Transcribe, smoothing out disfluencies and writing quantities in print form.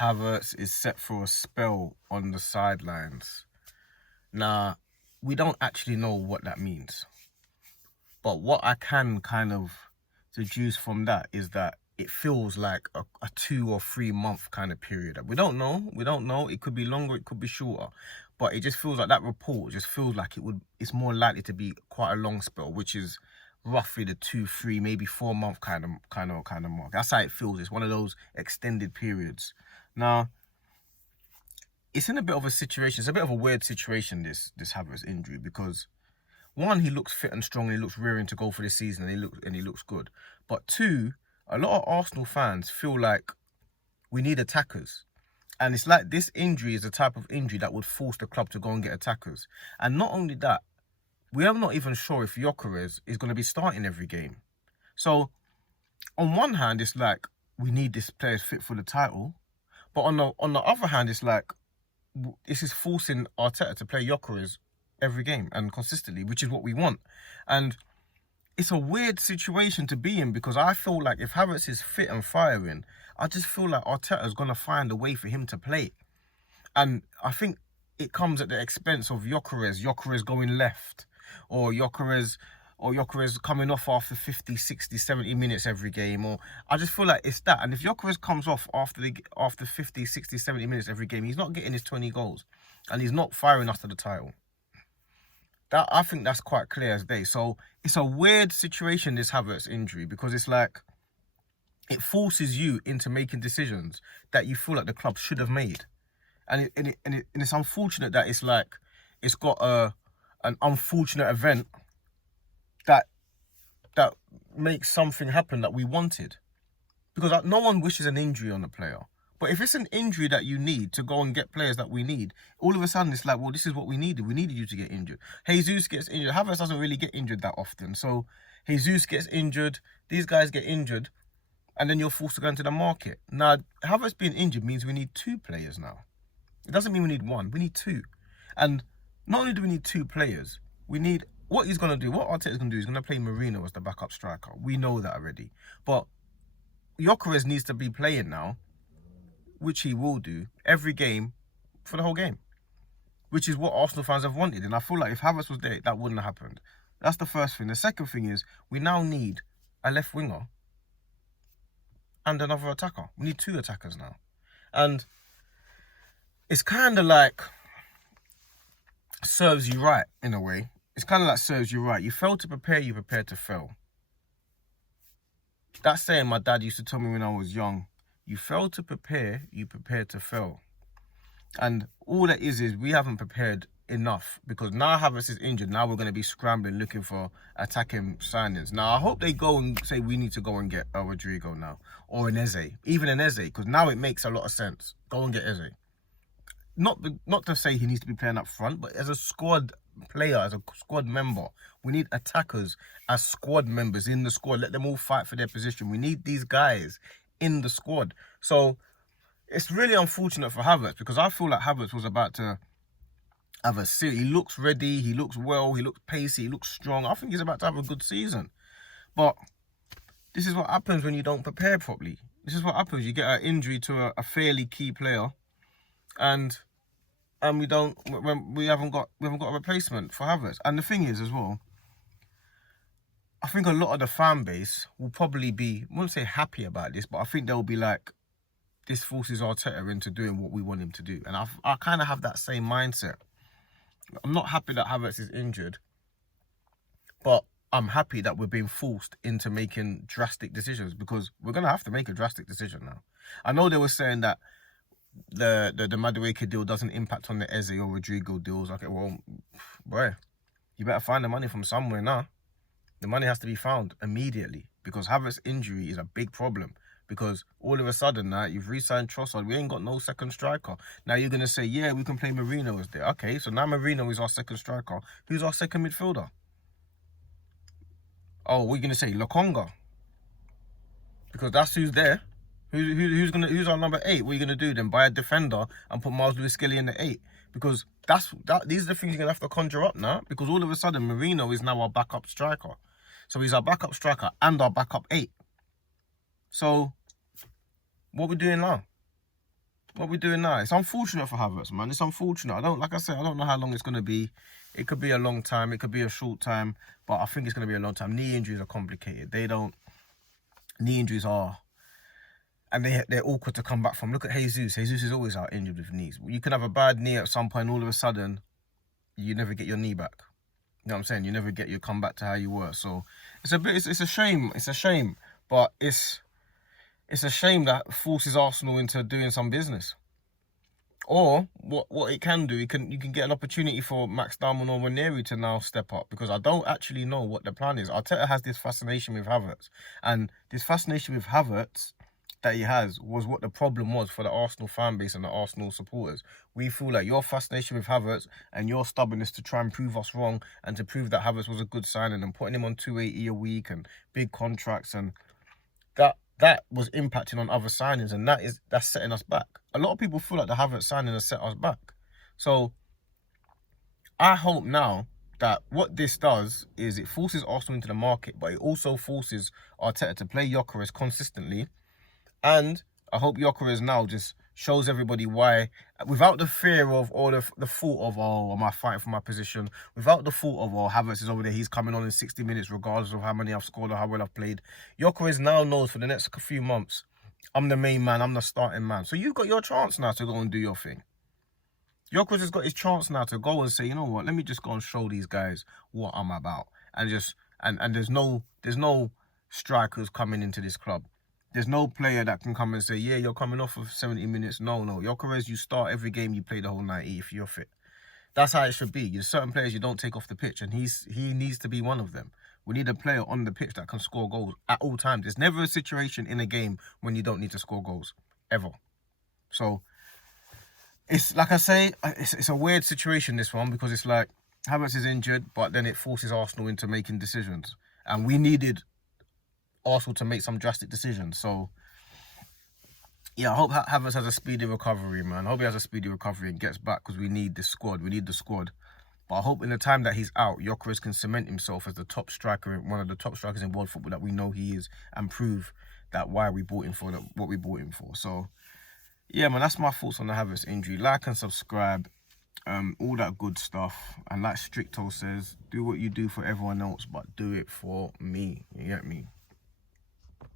Havertz is set for a spell on the sidelines. Now, we don't actually know what that means. But what I can kind of deduce from that is that it feels like a 2 or 3 month kind of period. We don't know. It could be longer, it could be shorter. But it just feels like that report just feels like it's more likely to be quite a long spell, which is roughly the 2, 3, maybe 4 month kind of mark. That's how it feels. It's one of those extended periods. Now, it's in a bit of a situation. It's a bit of a weird situation, this Havertz injury, because one, he looks fit and strong, and he looks rearing to go for this season, and he looks good. But two, a lot of Arsenal fans feel like we need attackers. And it's like this injury is the type of injury that would force the club to go and get attackers. And not only that, we are not even sure if Gyökeres is going to be starting every game. So, on one hand, it's like we need this player fit for the title. But on the other hand, it's like this is forcing Arteta to play Gyökeres every game and consistently, which is what we want. And it's a weird situation to be in, because I feel like if Havertz is fit and firing, I just feel like Arteta's going to find a way for him to play. And I think it comes at the expense of Gyökeres going left, or Gyökeres coming off after 50, 60, 70 minutes every game. Or I just feel like it's that. And if Gyökeres comes off after 50, 60, 70 minutes every game, he's not getting his 20 goals. And he's not firing us to the title. I think that's quite clear as day. So it's a weird situation, this Havertz injury, because it's like it forces you into making decisions that you feel like the club should have made. And it's unfortunate that it's like it's got an unfortunate event that makes something happen that we wanted. Because no one wishes an injury on a player. But if it's an injury that you need to go and get players that we need, all of a sudden it's like, well, this is what we needed. We needed you to get injured. Jesus gets injured. Havertz doesn't really get injured that often. So Jesus gets injured. These guys get injured. And then you're forced to go into the market. Now, Havertz being injured means we need 2 players now. It doesn't mean we need 1. We need 2. And not only do we need 2 players, we need... What he's going to do, what Arteta's going to do, is going to play Marino as the backup striker. We know that already. But Gyökeres needs to be playing now, which he will do, every game for the whole game, which is what Arsenal fans have wanted. And I feel like if Havertz was there, that wouldn't have happened. That's the first thing. The second thing is we now need a left winger and another attacker. We need 2 attackers now. And it's kind of like serves you right in a way. It's kind of like serves you right. You fail to prepare, you prepare to fail. That saying my dad used to tell me when I was young. You fail to prepare, you prepare to fail. And all that is we haven't prepared enough, because now Havertz is injured. Now we're going to be scrambling, looking for attacking signings. Now, I hope they go and say we need to go and get a Rodrigo now, or an Eze. Even an Eze, because now it makes a lot of sense. Go and get Eze. Not to say he needs to be playing up front, but as a squad player, as a squad member, we need attackers as squad members in the squad. Let them all fight for their position. We need these guys in the squad. So it's really unfortunate for Havertz, because I feel like Havertz was about to have a series. He looks ready, he looks well, he looks pacey, he looks strong. I think he's about to have a good season. But this is what happens when you don't prepare properly. This is what happens. You get an injury to a fairly key player, and we haven't got a replacement for Havertz. And the thing is as well, I think a lot of the fan base will probably be, I wouldn't say happy about this, but I think they'll be like, this forces Arteta into doing what we want him to do. And I kind of have that same mindset. I'm not happy that Havertz is injured, but I'm happy that we're being forced into making drastic decisions, because we're going to have to make a drastic decision now. I know they were saying that the Madueke deal doesn't impact on the Eze or Rodrigo deals. Okay, well, boy, you better find the money from somewhere now. The money has to be found immediately, because Havertz's injury is a big problem. Because all of a sudden now, you've re-signed Trossard. We ain't got no second striker. Now you're going to say, yeah, we can play Marino as there. Okay, so now Marino is our second striker. Who's our second midfielder? Oh, what are you going to say? Lokonga? Because that's who's there. Who's our number 8? What are you going to do then? Buy a defender and put Miles Lewis-Skelly in the 8? Because these are the things you're going to have to conjure up now. Because all of a sudden, Marino is now our backup striker. So he's our backup striker and our backup 8. So what are we doing now? What we're doing now, it's unfortunate for Havertz, man. It's unfortunate. I don't know how long it's going to be. It could be a long time. It could be a short time. But I think it's going to be a long time. Knee injuries are complicated. Knee injuries are... And they're awkward to come back from. Look at Jesus. Jesus is always out injured with knees. You can have a bad knee at some point, all of a sudden, you never get your knee back. You know what I'm saying? You never get your come back to how you were. So it's a shame. It's a shame. But it's a shame that forces Arsenal into doing some business. Or what it can do, you can get an opportunity for Max Darman or Ranieri to now step up, because I don't actually know what the plan is. Arteta has this fascination with Havertz, and this fascination with Havertz that he has was what the problem was for the Arsenal fan base and the Arsenal supporters. We feel like your fascination with Havertz and your stubbornness to try and prove us wrong and to prove that Havertz was a good signing and putting him on 280 a week and big contracts, and that was impacting on other signings, and that's setting us back. A lot of people feel like the Havertz signing has set us back. So I hope now that what this does is it forces Arsenal into the market, but it also forces Arteta to play Gyökeres consistently. And I hope Gyökeres now just shows everybody why, without the fear of, or the thought of, oh, am I fighting for my position? Without the thought of, oh, Havertz is over there, he's coming on in 60 minutes regardless of how many I've scored or how well I've played. Gyökeres now knows for the next few months, I'm the main man, I'm the starting man. So you've got your chance now to go and do your thing. Gyökeres has got his chance now to go and say, you know what, let me just go and show these guys what I'm about. And just and there's no strikers coming into this club. There's no player that can come and say, yeah, you're coming off of 70 minutes. No. Gyökeres, you start every game, you play the whole 90 if you're fit. That's how it should be. There's certain players you don't take off the pitch, and he needs to be one of them. We need a player on the pitch that can score goals at all times. There's never a situation in a game when you don't need to score goals, ever. So, it's like I say, it's a weird situation, this one, because it's like Havertz is injured, but then it forces Arsenal into making decisions. And we needed Arsenal to make some drastic decisions. So yeah, I hope Havertz has a speedy recovery, man. I hope he has a speedy recovery and gets back, because we need this squad. We need the squad. But I hope in the time that he's out, Gyökeres can cement himself as the top striker, one of the top strikers in world football that we know he is, and prove that why we bought him for, what we bought him for. So yeah, man, that's my thoughts on the Havertz injury. Like and subscribe, all that good stuff. And like Stricto says, do what you do for everyone else, but do it for me. You get me?